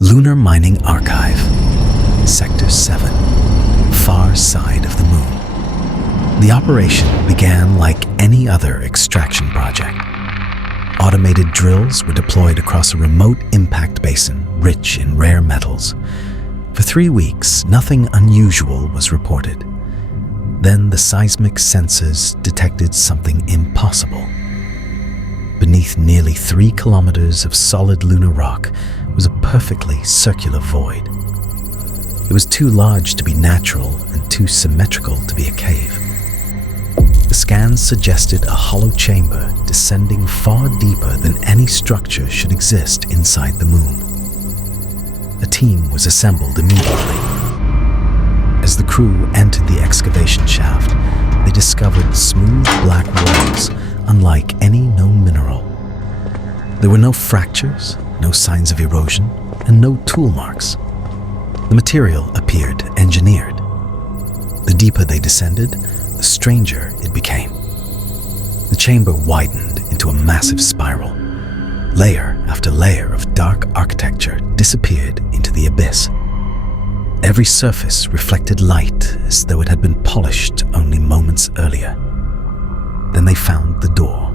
Lunar Mining Archive, Sector 7, far side of the moon. The operation began like any other extraction project. Automated drills were deployed across a remote impact basin rich in rare metals. For 3 weeks, nothing unusual was reported. Then the seismic sensors detected something impossible. Beneath nearly 3 kilometers of solid lunar rock was a perfectly circular void. It was too large to be natural and too symmetrical to be a cave. The scans suggested a hollow chamber descending far deeper than any structure should exist inside the moon. A team was assembled immediately. As the crew entered the excavation shaft, they discovered smooth black walls unlike any known mineral. There were no fractures, no signs of erosion, and no tool marks. The material appeared engineered. The deeper they descended, the stranger it became. The chamber widened into a massive spiral. Layer after layer of dark architecture disappeared into the abyss. Every surface reflected light as though it had been polished only moments earlier. Then they found the door.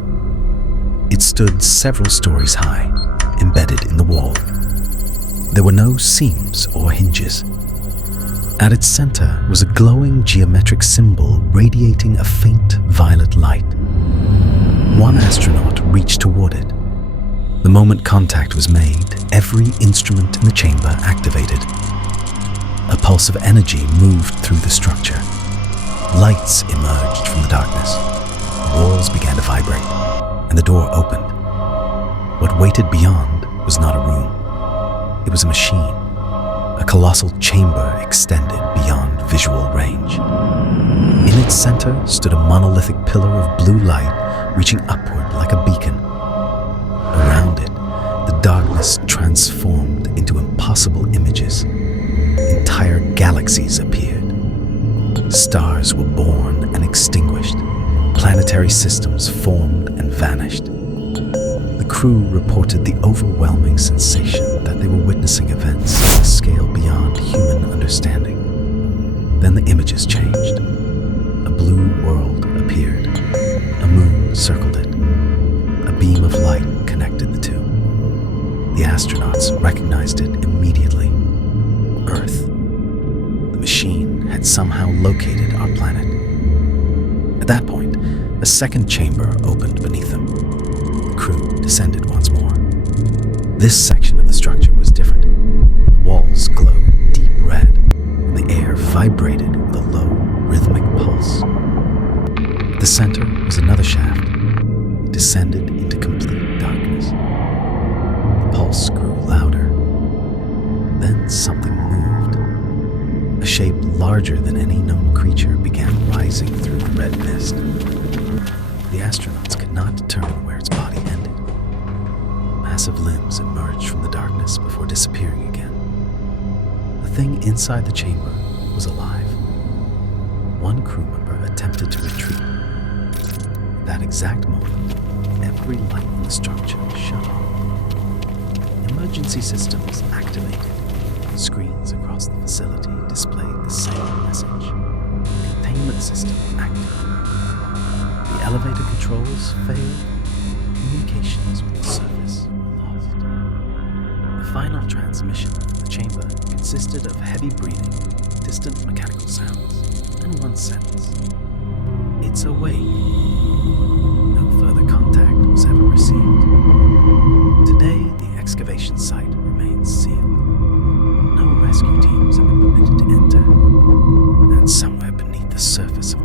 It stood several stories high, embedded in the wall. There were no seams or hinges. At its center was a glowing geometric symbol radiating a faint violet light. One astronaut reached toward it. The moment contact was made, every instrument in the chamber activated. A pulse of energy moved through the structure. Lights emerged from the darkness. The walls began to vibrate, and the door opened. What waited beyond was not a room. It was a machine, a colossal chamber extended beyond visual range. In its center stood a monolithic pillar of blue light reaching upward like a beacon. Around it, the darkness transformed into impossible images. Entire galaxies appeared. Stars were born and extinguished. Planetary systems formed and vanished. The crew reported the overwhelming sensation that they were witnessing events on a scale beyond human understanding. Then the images changed. A blue world appeared. A moon circled it. A beam of light connected the two. The astronauts recognized it immediately. Earth. The machine had somehow located our planet. At that point, a second chamber opened beneath them. The crew descended once more. This section of the structure was different. The walls glowed deep red, and the air vibrated with a low, rhythmic pulse. At the center was another shaft. It descended into complete darkness. The pulse grew louder. Then something moved. A shape larger than any known creature began rising through the red mist. The astronauts could not determine where its body ended. Massive limbs emerged from the darkness before disappearing again. The thing inside the chamber was alive. One crew member attempted to retreat. At that exact moment, every light in the structure shut off. Emergency systems activated. Screens across the facility displayed the same message. Containment system active. The elevator controls failed. Communications with the surface were lost. The final transmission from the chamber consisted of heavy breathing, distant mechanical sounds, and one sentence. "It's awake." No further contact was ever received. Today, the excavation site remains sealed. No rescue teams have been permitted to enter, and somewhere beneath the surface of